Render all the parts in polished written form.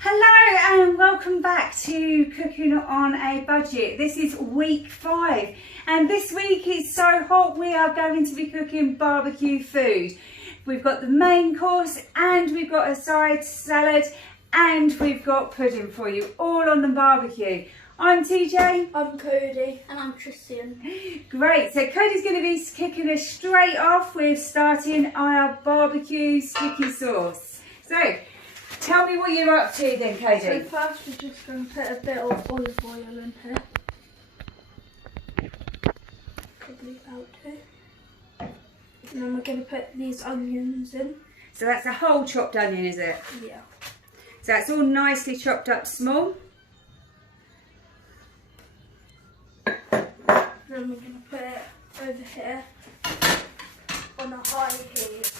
Hello and welcome back to Cooking on a Budget. This is week 5 and this week is so hot we are going to be cooking barbecue food. We've got the main course and we've got a side salad and we've got pudding for you all on the barbecue. I'm TJ. I'm Cody. And I'm Tristian. Great, so Cody's going to be kicking us straight off with starting our barbecue sticky sauce. So, tell me what you're up to then, Cody. So first we're just going to put a bit of olive oil in here. Probably about 2. And then we're going to put these onions in. So that's a whole chopped onion, is it? Yeah. So that's all nicely chopped up small. Then we're going to put it over here on a high heat.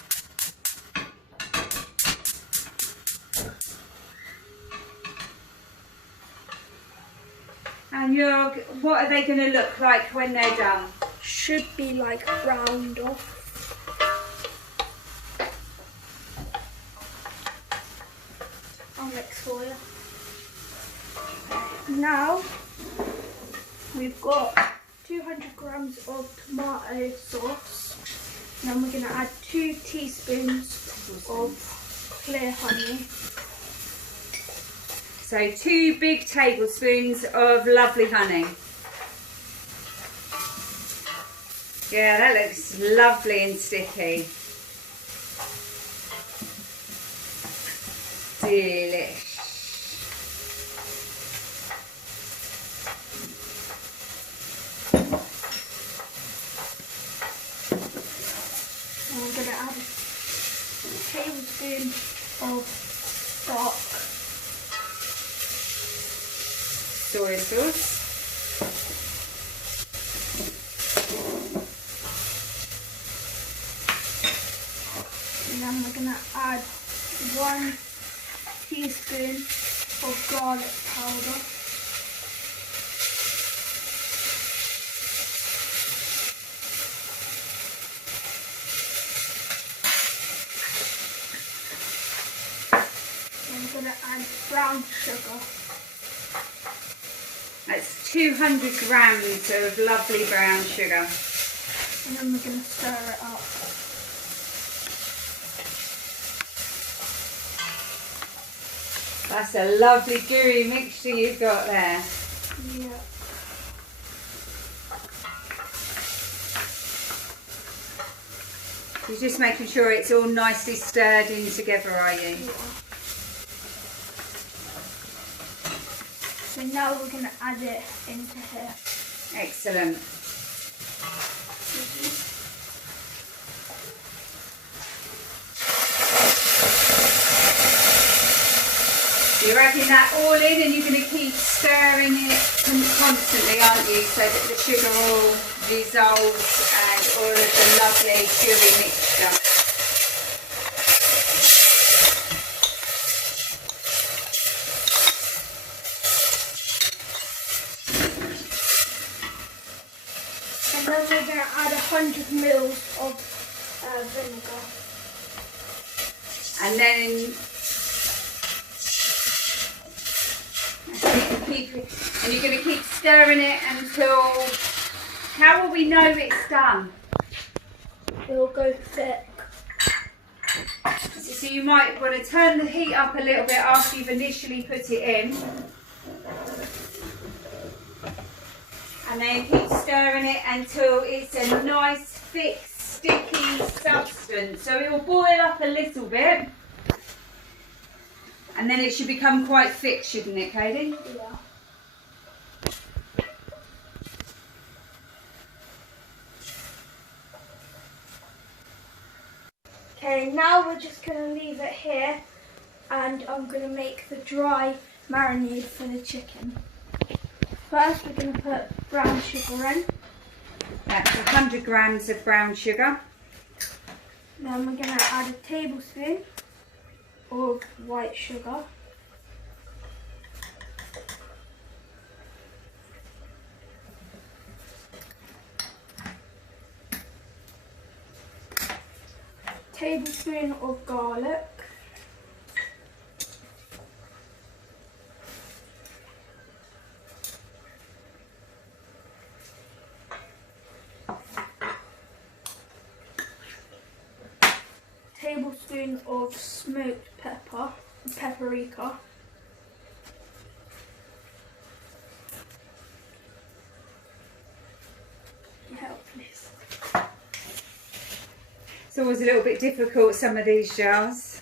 And what are they going to look like when they're done? Should be like browned off. I'll mix for you. Now we've got 200 grams of tomato sauce. And then we're going to add 2 teaspoons of clear honey. So 2 big tablespoons of lovely honey. Yeah, that looks lovely and sticky. Delish. And we're going to add a tablespoon of stock. Soy sauce. And then we're going to add 1 teaspoon of garlic powder. And we're going to add brown sugar. That's 200 grams of lovely brown sugar. And then we're going to stir it up. That's a lovely gooey mixture you've got there. Yeah. You're just making sure it's all nicely stirred in together, are you? Yeah. So now we're going to add it into here. Excellent. You're adding that all in and you're going to keep stirring it constantly, aren't you? So that the sugar all dissolves and all of the lovely gooey mixture. And then we're going to add 100 mils of vinegar. And then and you're going to keep stirring it until, how will we know it's done? It'll go thick. So you might want to turn the heat up a little bit after you've initially put it in. And then keep stirring it until it's a nice, thick, sticky substance. So it will boil up a little bit. And then it should become quite thick, shouldn't it, Cody? Yeah. Okay, now we're just going to leave it here and I'm going to make the dry marinade for the chicken. First we're going to put brown sugar in. That's 100 grams of brown sugar. Then we're going to add a tablespoon of white sugar. Tablespoon of garlic. teaspoon of smoked paprika. Help, please. It's always a little bit difficult, some of these jars.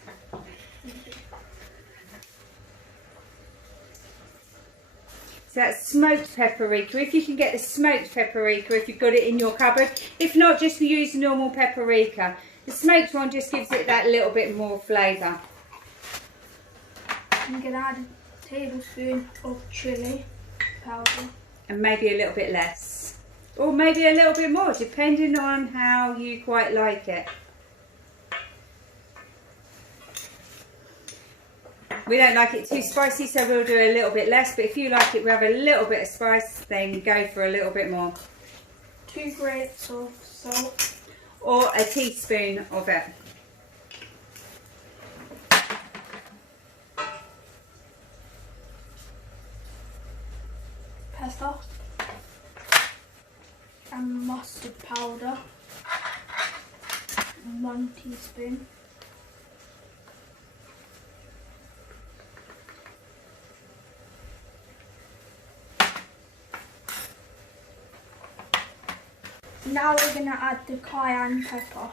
So that's smoked paprika. If you can get the smoked paprika, if you've got it in your cupboard. If not, just use normal paprika. The smoked one just gives it that little bit more flavour. I'm going to add a tablespoon of chilli powder. And maybe a little bit less. Or maybe a little bit more, depending on how you quite like it. We don't like it too spicy, so we'll do a little bit less. But if you like it with a little bit of spice, then go for a little bit more. 2 grates of salt. Or a teaspoon of it. Pepper. And mustard powder. 1 teaspoon. Now we're going to add the cayenne pepper.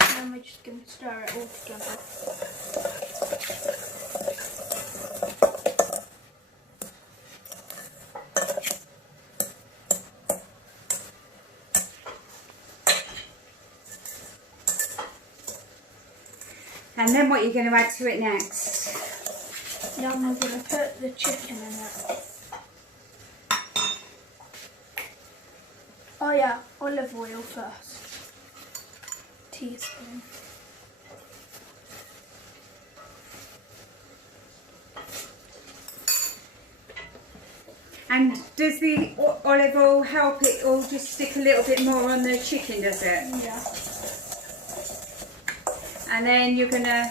And then we're just going to stir it all together. And then what are you going to add to it next? Then we're going to put the chicken in it. Oh yeah, olive oil first. Teaspoon. And does the olive oil help it all just stick a little bit more on the chicken, does it? Yeah. And then you're gonna,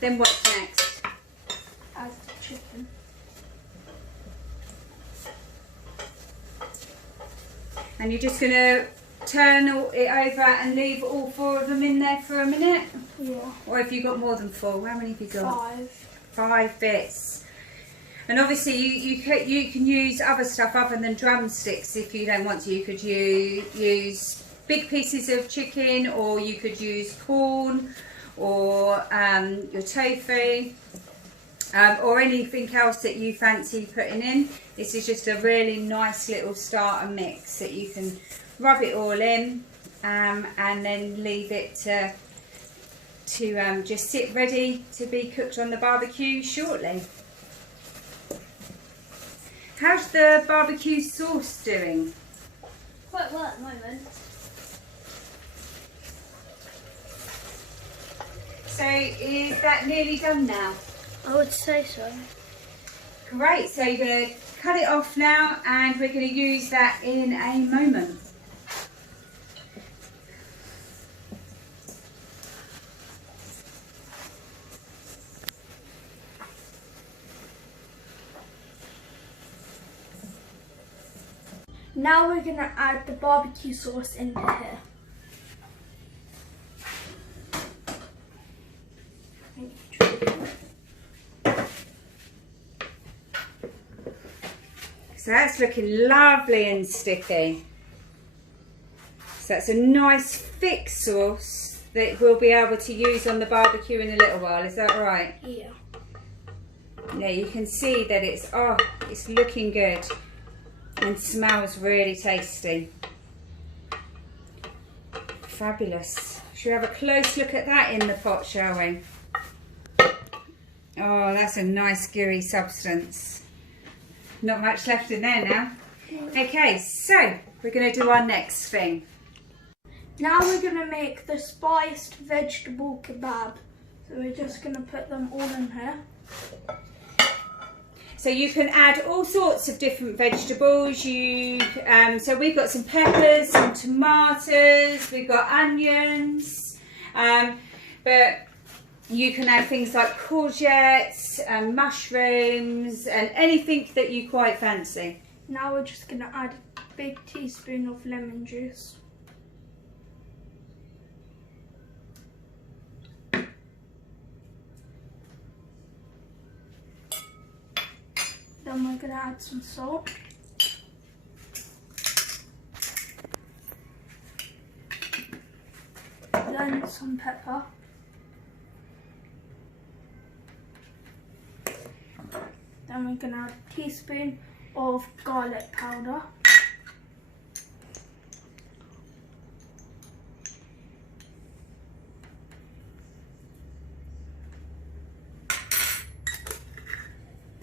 then what's next? Add the chicken. And you're just gonna turn it over and leave all 4 of them in there for a minute? Yeah. Or have you got more than 4? How many have you got? 5. 5 bits. And obviously you can use other stuff other than drumsticks if you don't want to. You could use big pieces of chicken, or you could use corn, or your tofu, or anything else that you fancy putting in. This is just a really nice little starter mix that you can rub it all in, and then leave it to just sit ready to be cooked on the barbecue shortly. How's the barbecue sauce doing? Quite well at the moment. So is that nearly done now? I would say so. Great, so you're going to cut it off now, and we're going to use that in a moment. Now we're going to add the barbecue sauce into here. So that's looking lovely and sticky. So that's a nice thick sauce that we'll be able to use on the barbecue in a little while. Is that right? Yeah. Yeah, you can see that it's looking good and smells really tasty. Fabulous. Should we have a close look at that in the pot, shall we? Oh, that's a nice gooey substance. Not much left in there now. Okay, so we're going to do our next thing. Now we're going to make the spiced vegetable kebab. So we're just going to put them all in here. So you can add all sorts of different vegetables. So we've got some peppers, some tomatoes, we've got onions, but You can add things like courgettes and mushrooms and anything that you quite fancy. Now we're just going to add a big teaspoon of lemon juice. Then we're going to add some salt. Then some pepper. Then we're going to add a teaspoon of garlic powder.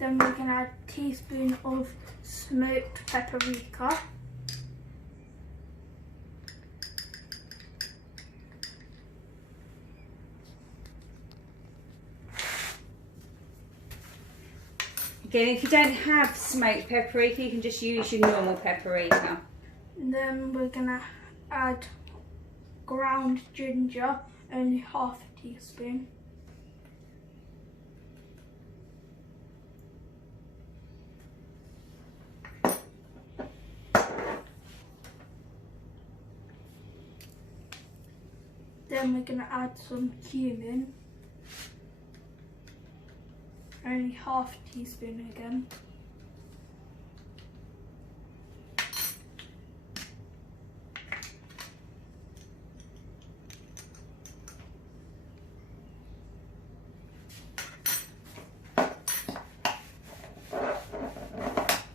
Then we're going to add a teaspoon of smoked paprika. Again, if you don't have smoked paprika, you can just use your normal paprika. And then we're going to add ground ginger, only half a teaspoon. Then we're going to add some cumin, only half a teaspoon again.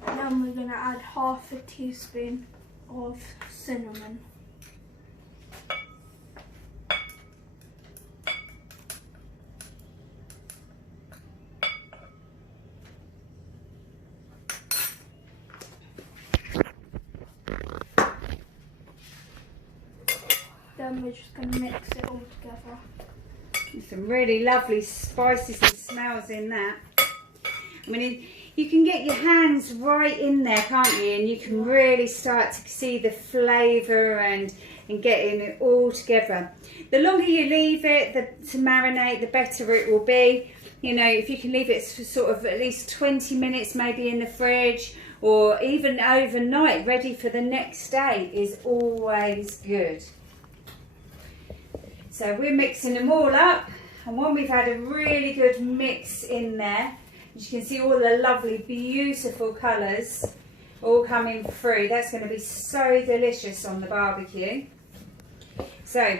Then we're going to add half a teaspoon of cinnamon. Then we're just going to mix it all together. Some really lovely spices and smells in that. I mean, you can get your hands right in there, can't you? And you can really start to see the flavour and getting it all together. The longer you leave it to marinate, the better it will be. You know, if you can leave it for sort of at least 20 minutes maybe in the fridge, or even overnight, ready for the next day, is always good. So we're mixing them all up, and when we've had a really good mix in there, you can see all the lovely, beautiful colours all coming through. That's going to be so delicious on the barbecue. So,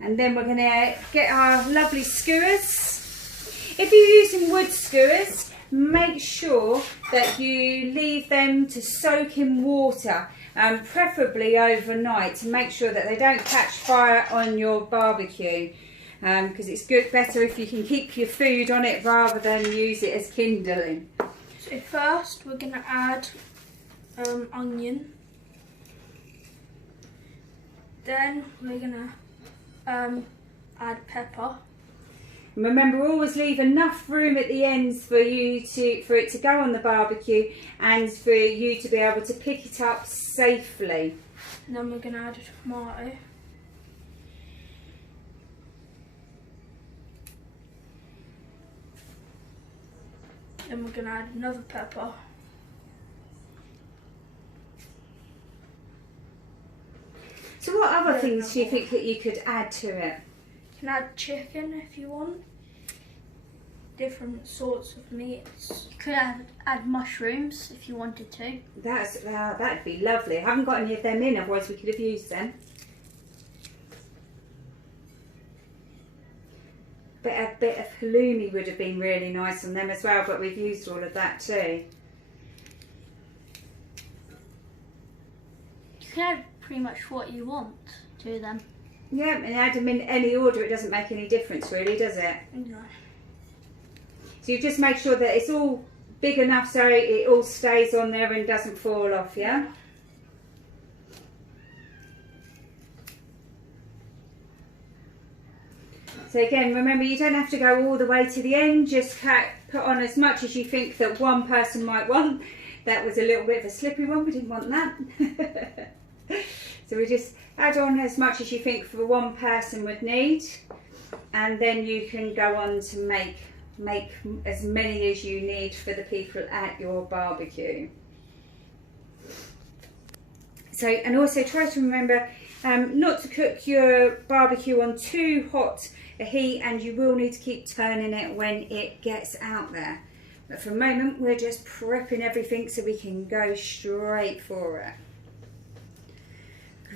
and then we're going to get our lovely skewers. If you're using wood skewers, make sure that you leave them to soak in water. Preferably overnight, to make sure that they don't catch fire on your barbecue, because it's better if you can keep your food on it rather than use it as kindling. So first we're going to add onion, then we're going to add pepper. Remember, always leave enough room at the ends for it to go on the barbecue and for you to be able to pick it up safely. And then we're going to add a tomato. Then we're going to add another pepper. So what other things do you think that you could add to it? You can add chicken if you want. Different sorts of meats. You could add mushrooms if you wanted to. That'd be lovely. I haven't got any of them in, otherwise we could have used them. A bit of halloumi would have been really nice on them as well, but we've used all of that too. You can add pretty much what you want to them. Yeah, and add them in any order. It doesn't make any difference really, does it? No. So you just make sure that it's all big enough so it all stays on there and doesn't fall off, yeah? So again, remember, you don't have to go all the way to the end. Just put on as much as you think that one person might want. That was a little bit of a slippery one. We didn't want that. So we just add on as much as you think for one person would need. and then you can go on to make as many as you need for the people at your barbecue. So, and also try to remember not to cook your barbecue on too hot a heat, and you will need to keep turning it when it gets out there. But for the moment, we're just prepping everything so we can go straight for it.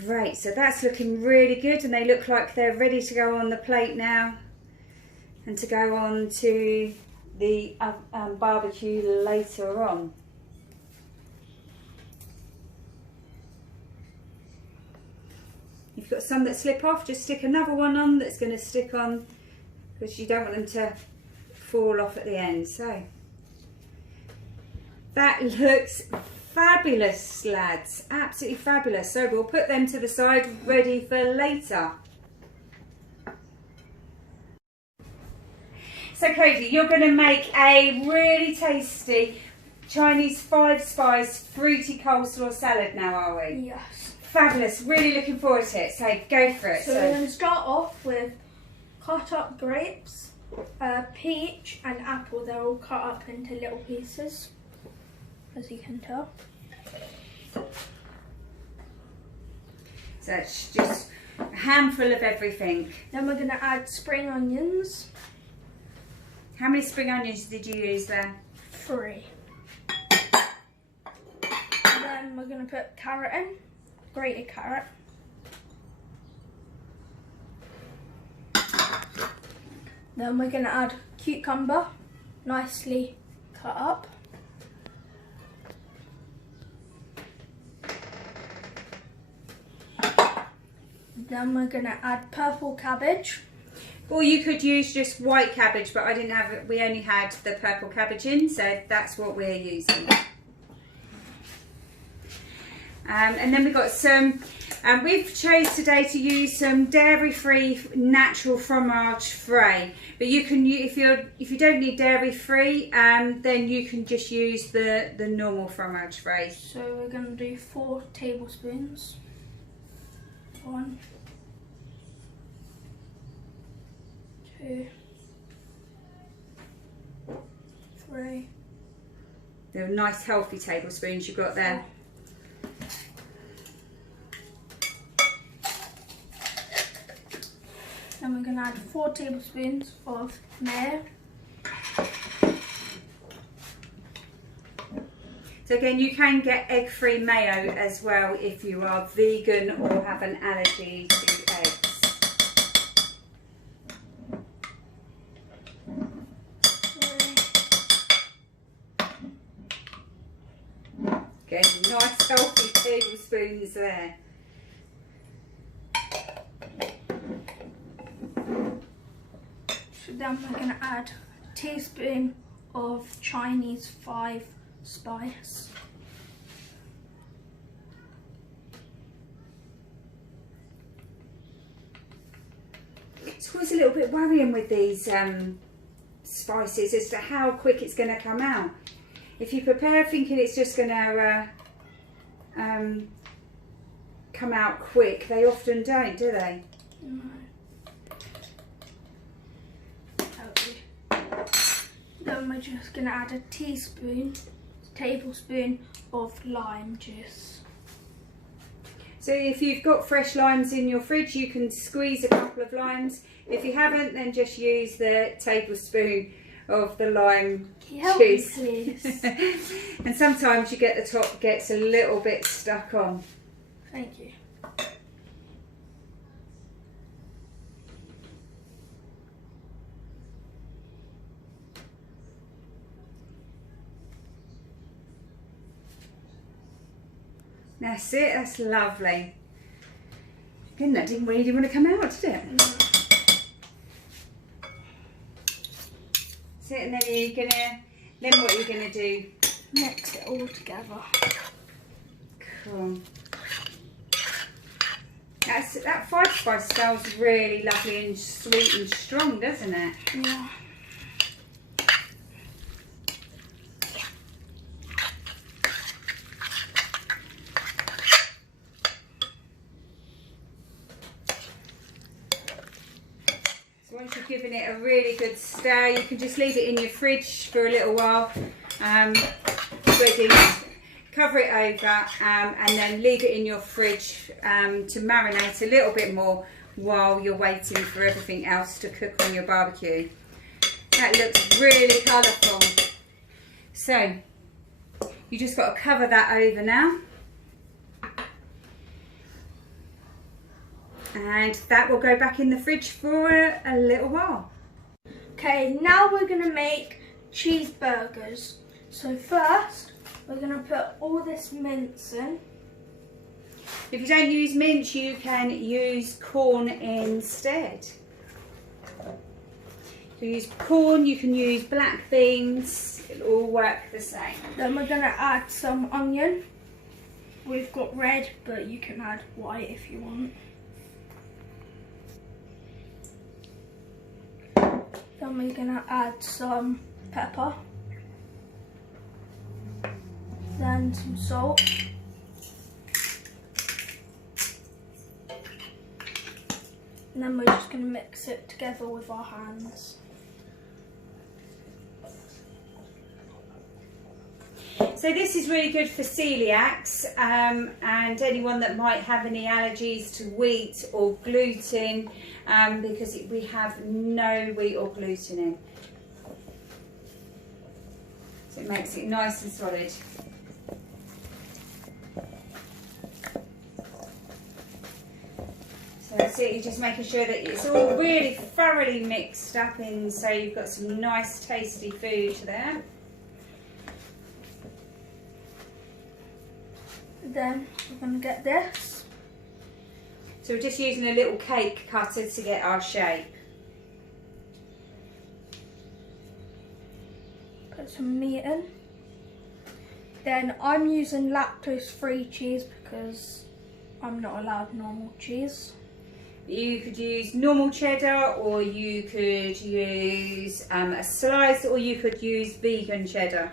Great, so that's looking really good, and they look like they're ready to go on the plate now and to go on to the barbecue later on. If you've got some that slip off, just stick another one on that's going to stick on, because you don't want them to fall off at the end. So that looks fabulous, lads, absolutely fabulous. So we'll put them to the side, ready for later. So Cody, you're going to make a really tasty Chinese 5-spice fruity coleslaw salad now, are we? Yes. Fabulous, really looking forward to it, so go for it. So we're going to start off with cut up grapes, peach and apple. They're all cut up into little pieces, as you can tell. So it's just a handful of everything. Then we're going to add spring onions. How many spring onions did you use there? 3. Then we're going to put carrot in, grated carrot. Then we're going to add cucumber, nicely cut up. Then we're going to add purple cabbage. Or you could use just white cabbage, but I didn't have it. We only had the purple cabbage in, so that's what we're using. And then we've got some, we've chose today to use some dairy-free natural fromage frais. But you can, if you don't need dairy-free, then you can just use the normal fromage frais. So we're going to do 4 tablespoons. 1, 2, 3. They're nice healthy tablespoons you've got there. 4. Then we're going to add 4 tablespoons of mayo. So again, you can get egg-free mayo as well if you are vegan or have an allergy to eggs. Again, nice healthy tablespoons there. So then we're going to add a teaspoon of Chinese 5-spice. It's always a little bit worrying with these spices as to how quick it's going to come out. If you prepare thinking it's just going to come out quick, they often don't, do they? No. Then we're just going to add a tablespoon of lime juice. So if you've got fresh limes in your fridge, you can squeeze a couple of limes. If you haven't, then just use the tablespoon of the lime juice. Please. And sometimes you get the top gets a little bit stuck on. Thank you. That's it, that's lovely. Again, that didn't really want to come out, did it? No. So, and then then what are you gonna do? Mix it all together. Cool. That 5-spice smells really lovely and sweet and strong, doesn't it? Yeah. So once giving it a really good stir. You can just leave it in your fridge for a little while. Ready. Cover it over and then leave it in your fridge to marinate a little bit more while you're waiting for everything else to cook on your barbecue. That looks really colourful. So you just got to cover that over now. And that will go back in the fridge for a little while. Okay, now we're going to make cheeseburgers. So first, we're going to put all this mince in. If you don't use mince, you can use corn instead. If you use corn, you can use black beans. It'll all work the same. Then we're going to add some onion. We've got red, but you can add white if you want. Then we're going to add some pepper. Then some salt. And then we're just going to mix it together with our hands. So this is really good for celiacs and anyone that might have any allergies to wheat or gluten because we have no wheat or gluten in. So it makes it nice and solid. So that's it, you're just making sure that it's all really thoroughly mixed up in so you've got some nice tasty food there. Then we're going to get this. So we're just using a little cake cutter to get our shape. Put some meat in. Then I'm using lactose-free cheese because I'm not allowed normal cheese. You could use normal cheddar, or you could use a slice, or you could use vegan cheddar.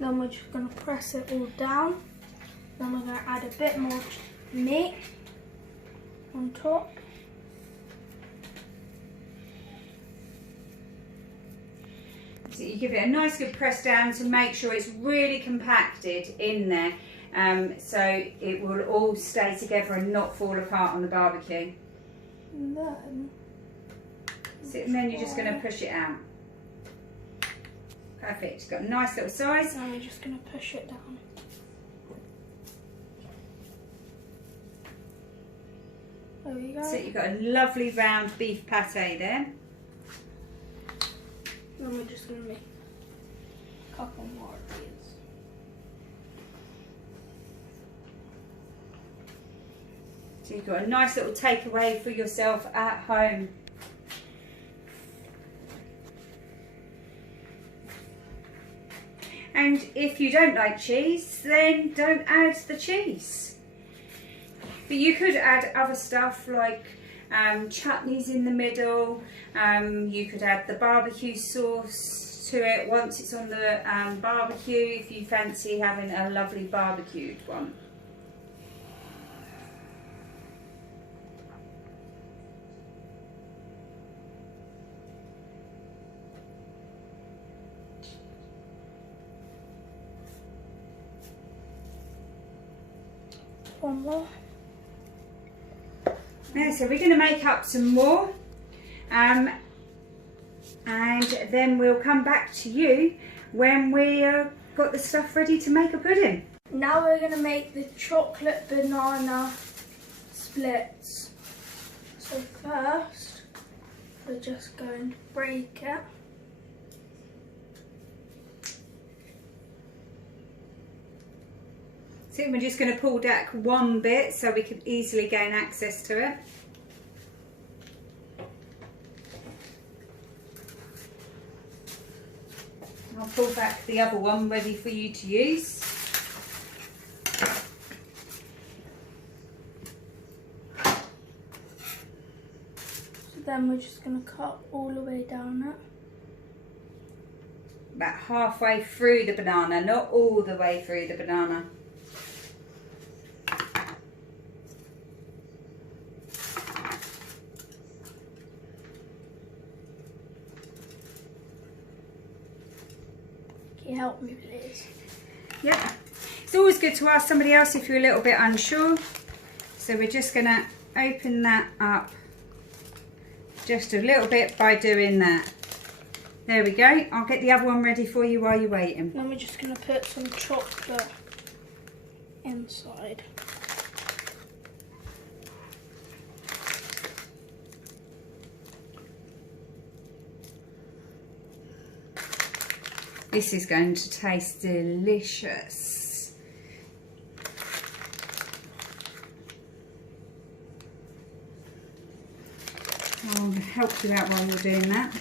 Then we're just going to press it all down. Then we're going to add a bit more meat on top. So you give it a nice good press down to make sure it's really compacted in there, so it will all stay together and not fall apart on the barbecue. And then you're just going to push it out. Perfect, it's got a nice little size. Now we're just going to push it down. There we go. So you've got a lovely round beef pate there. Then we're just going to make a couple more of these. So you've got a nice little takeaway for yourself at home. And if you don't like cheese, then don't add the cheese. But you could add other stuff like chutneys in the middle. You could add the barbecue sauce to it once it's on the barbecue if you fancy having a lovely barbecued one. One more. Yeah, so we're going to make up some more and then we'll come back to you when we got the stuff ready to make a pudding. Now we're going to make the chocolate banana splits. So first we're just going to break it. So we're just going to pull back one bit so we can easily gain access to it. I'll pull back the other one ready for you to use. So then we're just going to cut all the way down it. About halfway through the banana, not all the way through the banana. Can you help me, please? Yeah. It's always good to ask somebody else if you're a little bit unsure. So we're just going to open that up just a little bit by doing that. There we go. I'll get the other one ready for you while you're waiting. Then we're just going to put some chocolate inside. This is going to taste delicious. I'll help you out while you're doing that.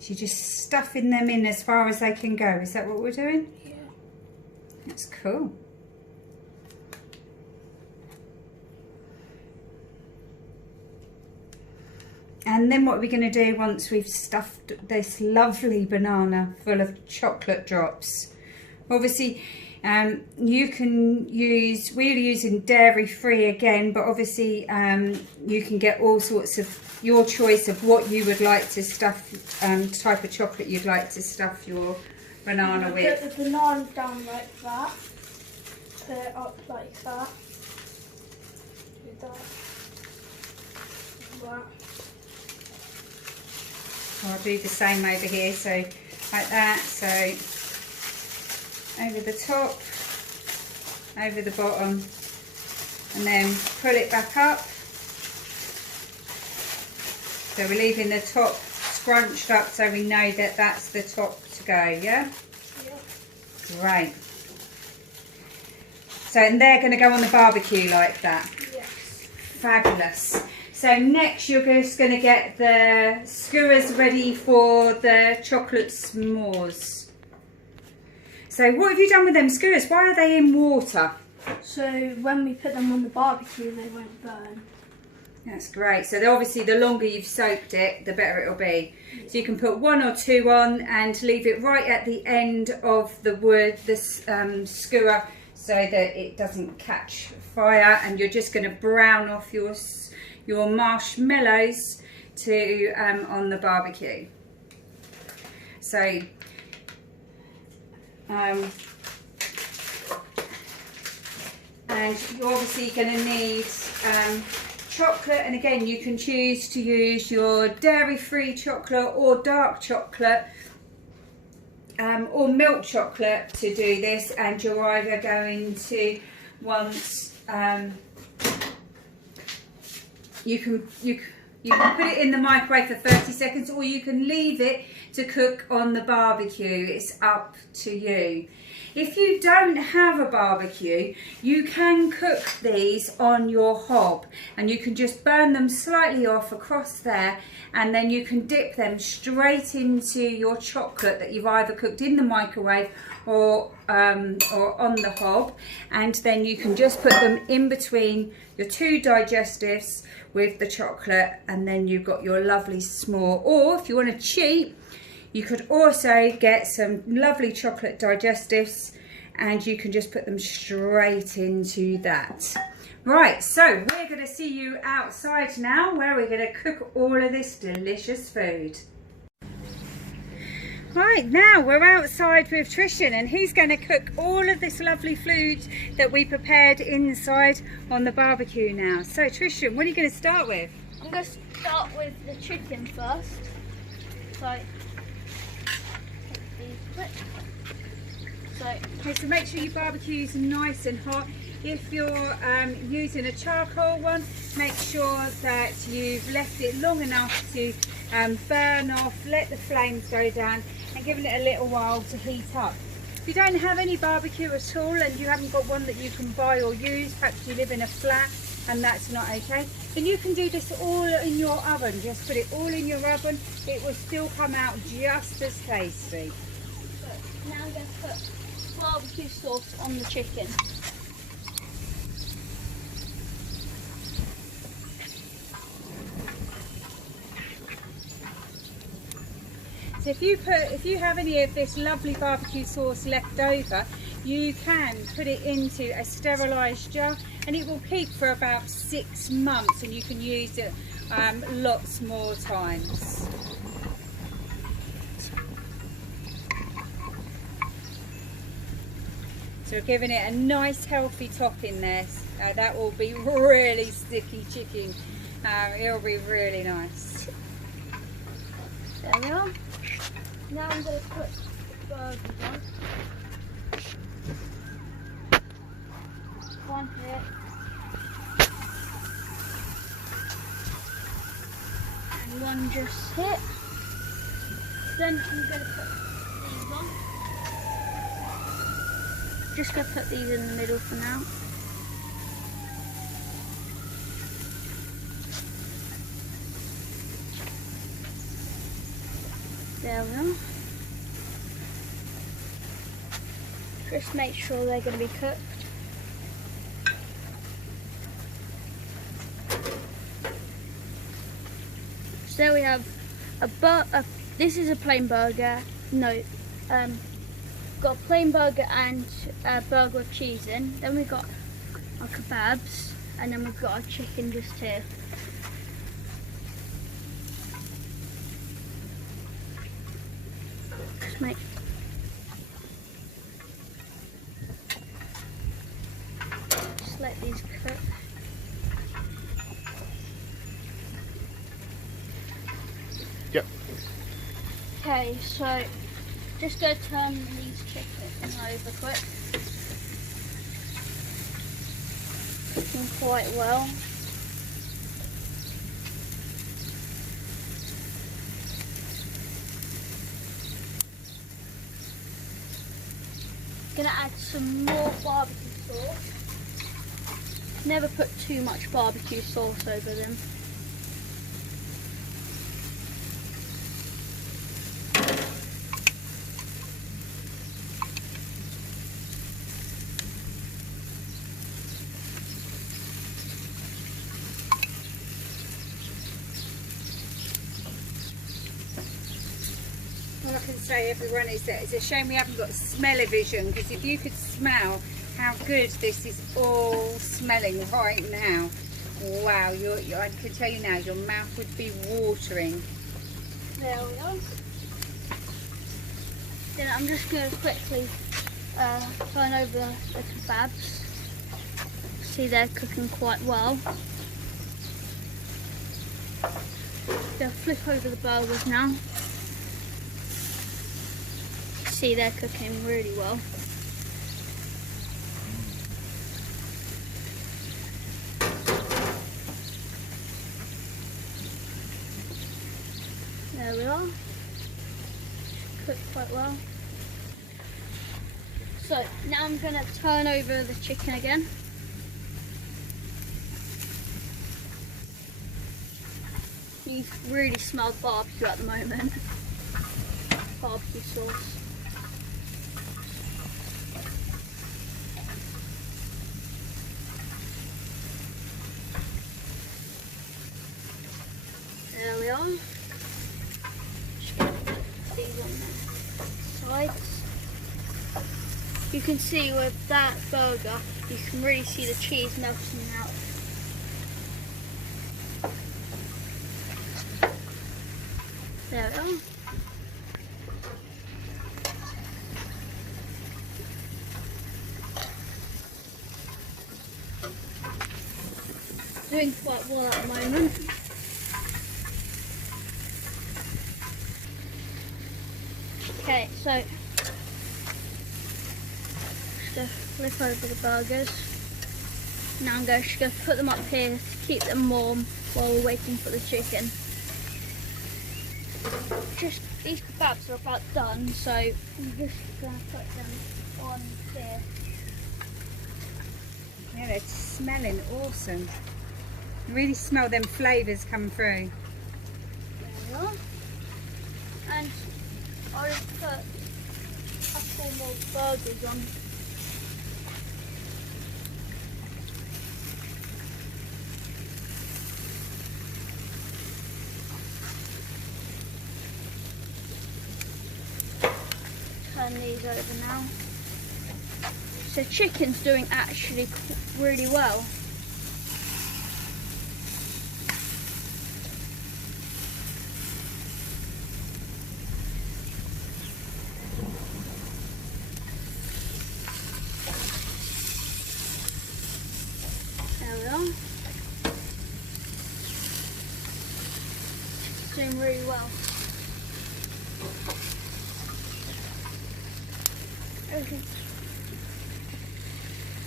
So you're just stuffing them in as far as they can go. Is that what we're doing? Yeah. That's cool. And then what are we going to do once we've stuffed this lovely banana full of chocolate drops? Obviously, you can use, we're using dairy free again, but obviously you can get all sorts of your choice of what you would like to stuff, type of chocolate you'd like to stuff your banana with. Put the banana down like that, put it up like that, do that, that. I'll do the same over here, so like that, so over the top, over the bottom, and then pull it back up. So we're leaving the top scrunched up so we know that that's the top to go, yeah? Yeah. Great. So, and they're going to go on the barbecue like that? Yes. Fabulous. So next you're just going to get the skewers ready for the chocolate s'mores. So what have you done with them skewers? Why are they in water? So when we put them on the barbecue, they won't burn. That's great. So obviously the longer you've soaked it, the better it'll be. So you can put 1 or 2 on and leave it right at the end of the wood, this skewer, so that it doesn't catch fire, and you're just going to brown off your marshmallows to on the barbecue. So and you're obviously going to need chocolate, and again you can choose to use your dairy-free chocolate or dark chocolate or milk chocolate to do this, and you're either going to want you can put it in the microwave for 30 seconds, or you can leave it to cook on the barbecue. It's up to you. If you don't have a barbecue, you can cook these on your hob, and you can just burn them slightly off across there, and then you can dip them straight into your chocolate that you've either cooked in the microwave or on the hob, and then you can just put them in between your 2 digestives with the chocolate, and then you've got your lovely s'more. Or if you want to cheat, you could also get some lovely chocolate digestives, and you can just put them straight into that. Right, so we're going to see you outside now, where we're going to cook all of this delicious food. Right, now we're outside with Tristian, and he's going to cook all of this lovely food that we prepared inside on the barbecue now. So Tristian, what are you going to start with? I'm going to start with the chicken first. So make sure your barbecue is nice and hot. If you're using a charcoal one, make sure that you've left it long enough to burn off, let the flames go down, and giving it a little while to heat up. If you don't have any barbecue at all, and you haven't got one that you can buy or use, perhaps you live in a flat and that's not okay, then you can do this all in your oven. Just put it all in your oven, it will still come out just as tasty. Now I'm going to put barbecue sauce on the chicken. So if you have any of this lovely barbecue sauce left over, you can put it into a sterilised jar, and it will keep for about 6 months, and you can use it lots more times. So we're giving it a nice healthy topping there. That will be really sticky chicken. It'll be really nice. There we are. Now I'm going to put the burgers on. One here. And one just here. Then I'm going to put these on. Just going to put these in the middle for now. There we are. Just make sure they're going to be cooked. So there we have this is a plain burger. No, got a plain burger and a burger with cheese in. Then we've got our kebabs, and then we've got our chicken just here. Just let these cook. Yep. Okay, so just go turn these chickens over quick. Cooking quite well. Gonna add some more barbecue sauce. Never put too much barbecue sauce over them. All I can say, everyone, is that it's a shame we haven't got smell-o-vision, because if you could smell how good this is all smelling right now, wow, I can tell you now, your mouth would be watering. There we go. Then I'm just going to quickly turn over the kebabs. See, they're cooking quite well. Gonna flip over the burgers now. See, they're cooking really well. There we are. Cooked quite well. So now I'm going to turn over the chicken again. You really smell barbecue at the moment. Barbecue sauce. There we are. Just gonna put these on the sides. You can see with that burger, you can really see the cheese melting out. There we are. Doing quite well at the moment. Okay, so just gonna flip over the burgers. Now I'm just going to put them up here to keep them warm while we're waiting for the chicken. Just these kebabs are about done, so I'm just going to put them on here. Yeah, they're smelling awesome. You really smell them flavours come through. There we are. And I'll just put a couple more burgers on. Turn these over now. So chicken's doing actually really well. doing really well.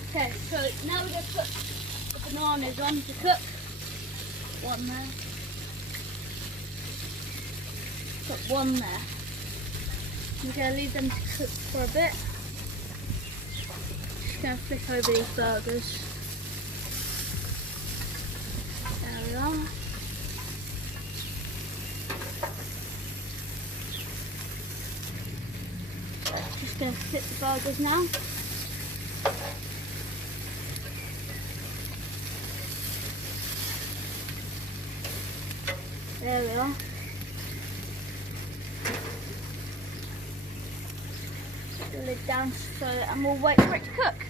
Okay, so now we're going to put the bananas on to cook. One there. Put one there. We're going to leave them to cook for a bit. Just going to flick over these burgers. There we are. Just going to flip the burgers now. There we are. Put the lid down and we'll wait for it to cook.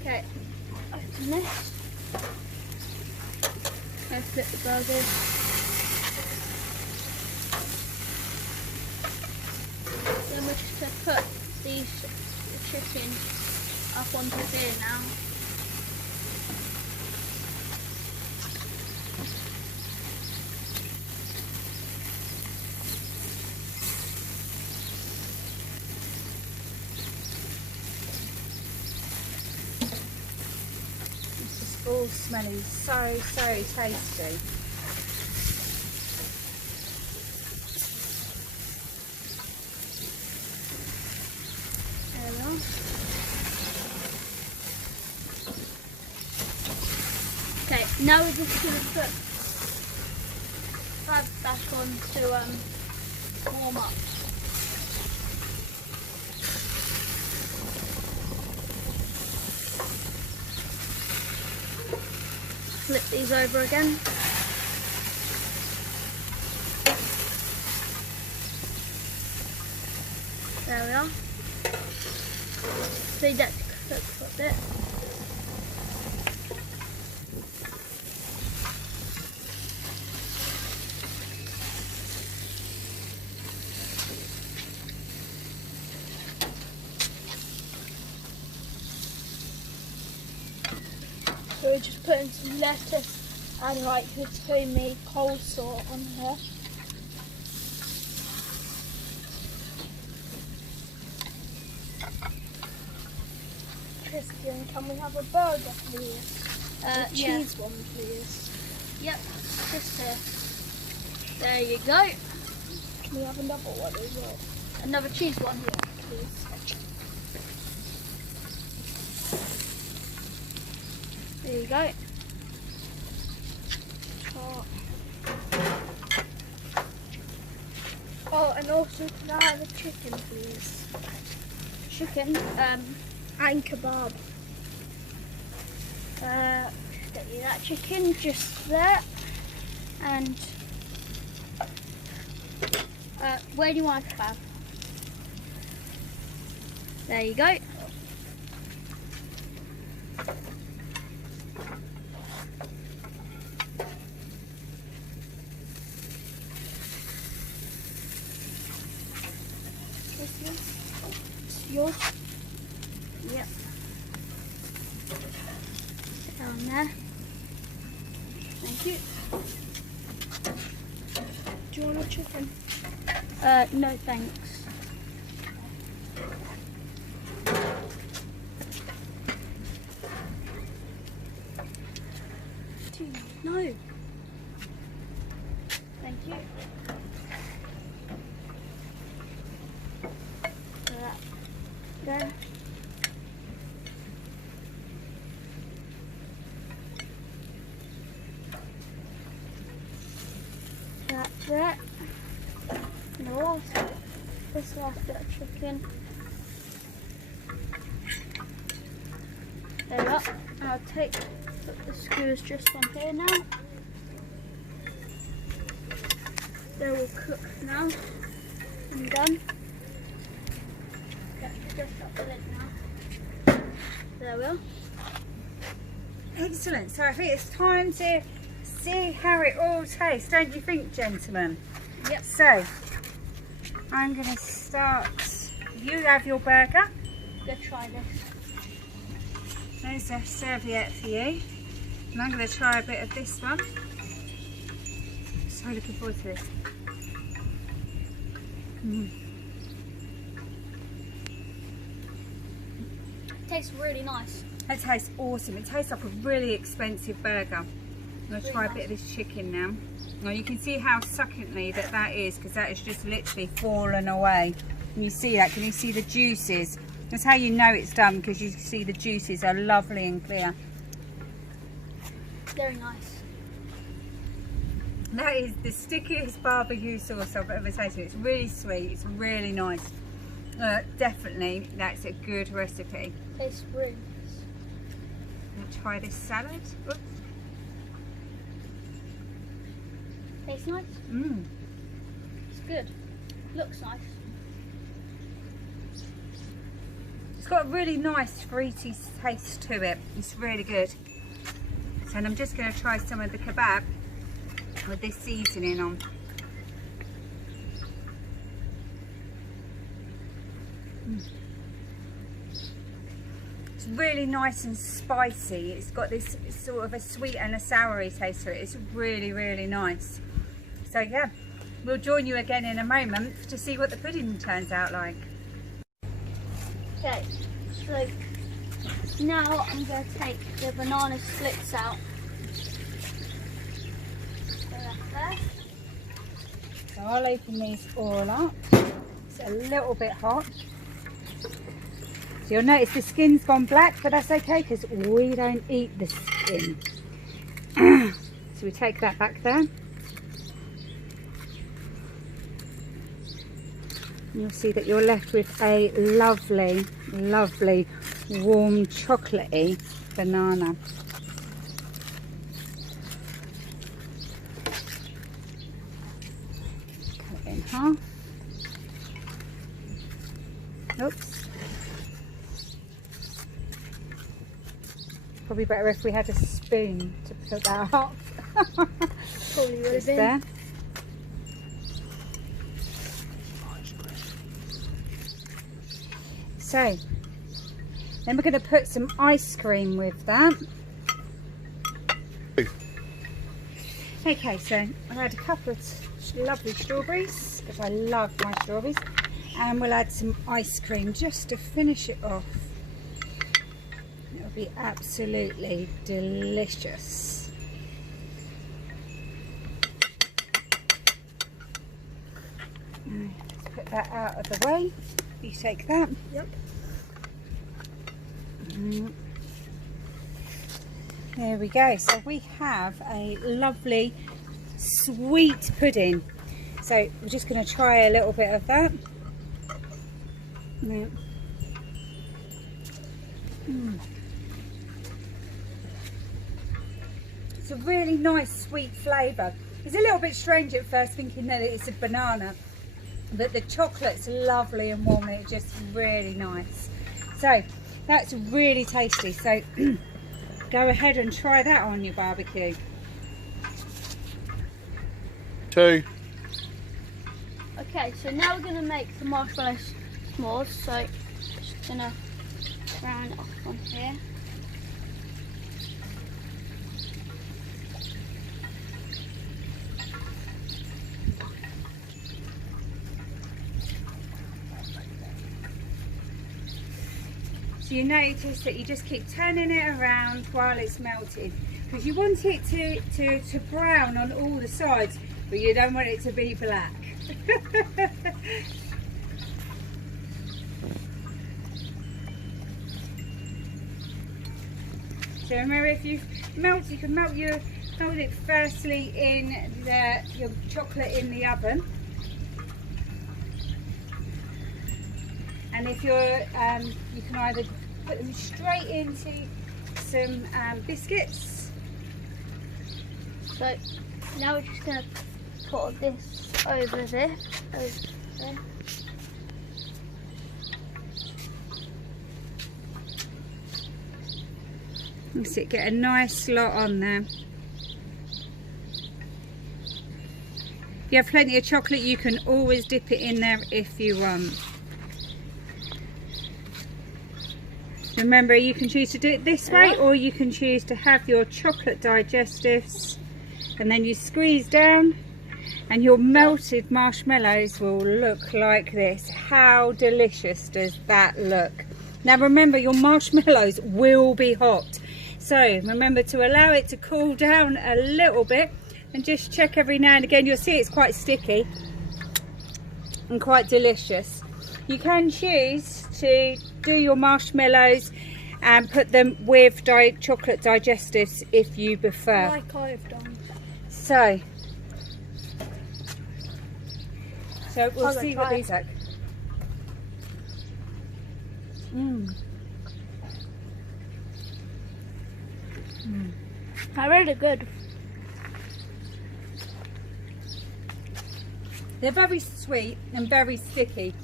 Okay, open this. Go flip the burgers. Then we're just going to put the chicken up onto here now. All smelling so tasty. There we are. Okay, now we're just going to put crabs back on to warm up. Flip these over again. There we are. Leave that to cook for a bit. So we're just putting some lettuce and like this homemade coleslaw on here. Tristian, can we have a burger, please? A cheese Yeah. one, please. Yep, just here. There you go. Can we have another one as well? Another cheese one here. Please. There you go. Oh, and also can I have a chicken, please? Chicken. And kebab. Just get you that chicken just there. And where do you want a kebab? There you go. It's yours. Yep. Down there. Thank you. Do you want a chicken? No thanks. No. Thank you. That there. That's it. And also this last bit of chicken. There we are. I'll put the skewers just on here now. They will cook now. I'm done. Okay, just up the lid now. There we are. Excellent. So I think it's time to see how it all tastes, don't you think, gentlemen? Yep. So I'm going to start. You have your burger. Let's try this. There's a serviette for you. And I'm going to try a bit of this one. I'm looking forward to this. Tastes really nice. It tastes awesome. It tastes like a really expensive burger. I'm going to try a Really bit of this chicken now. Now you can see how succulently that is, because that is just literally fallen away. Can you see that? Can you see the juices? That's how you know it's done, because you see the juices are lovely and clear. Very nice. That is the stickiest barbecue sauce I've ever tasted. It's really sweet. It's really nice. Definitely, that's a good recipe. Tastes really nice. I'm going to try this salad. Oops. Tastes nice. It's good. Looks nice. It's got a really nice fruity taste to it. It's really good. So I'm just going to try some of the kebab with this seasoning on. It's really nice and spicy. It's got this sort of a sweet and a soury taste to it. It's really, really nice. So yeah, we'll join you again in a moment to see what the pudding turns out like. Okay, so now I'm going to take the banana splits out. Go that there. So I'll open these all up. It's a little bit hot. So you'll notice the skin's gone black, but that's okay because we don't eat the skin. So we take that back there. You'll see that you're left with a lovely, lovely, warm, chocolatey banana. Cut it in half. Oops. Probably better if we had a spoon to put that up. Probably would have been. There. So, then we're going to put some ice cream with that. Okay, so I've had a couple of lovely strawberries, because I love my strawberries. And we'll add some ice cream just to finish it off. It'll be absolutely delicious. Now, let's put that out of the way. You take that. Yep. There we go. So we have a lovely sweet pudding. So we're just going to try a little bit of that. Yeah. It's a really nice sweet flavour. It's a little bit strange at first thinking that it's a banana, but the chocolate's lovely and warm and it's just really nice. So that's really tasty. So go ahead and try that on your barbecue. 2. Okay, so now we're going to make the marshmallow s'mores. So just going to round it off on here. So you notice that you just keep turning it around while it's melted, because you want it to brown on all the sides, but you don't want it to be black. So remember, if you melt, you can melt it firstly in your chocolate in the oven, and if you're you can either put them straight into some biscuits. So now we're just going to put this over there. That's it, get a nice lot on there. If you have plenty of chocolate, you can always dip it in there if you want. Remember, you can choose to do it this way, or you can choose to have your chocolate digestives and then you squeeze down and your melted marshmallows will look like this. How delicious does that look? Now remember, your marshmallows will be hot, so remember to allow it to cool down a little bit, and just check every now and again. You'll see it's quite sticky and quite delicious. You can choose to do your marshmallows and put them with chocolate digestives if you prefer. Like I've done. So we'll I'll see try what it. these look. They're really good. They're very sweet and very sticky,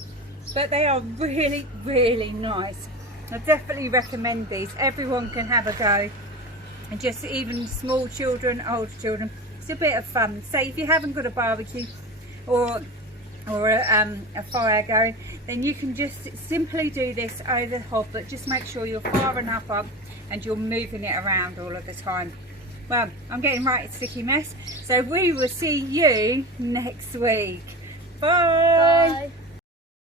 but they are really, really nice. I definitely recommend these. Everyone can have a go, and just even small children, older children. It's a bit of fun. Say if you haven't got a barbecue or a fire going, then you can just simply do this over the hob, but just make sure you're far enough up and you're moving it around all of the time. Well, I'm getting right at sticky mess, so we will see you next week. Bye. Bye.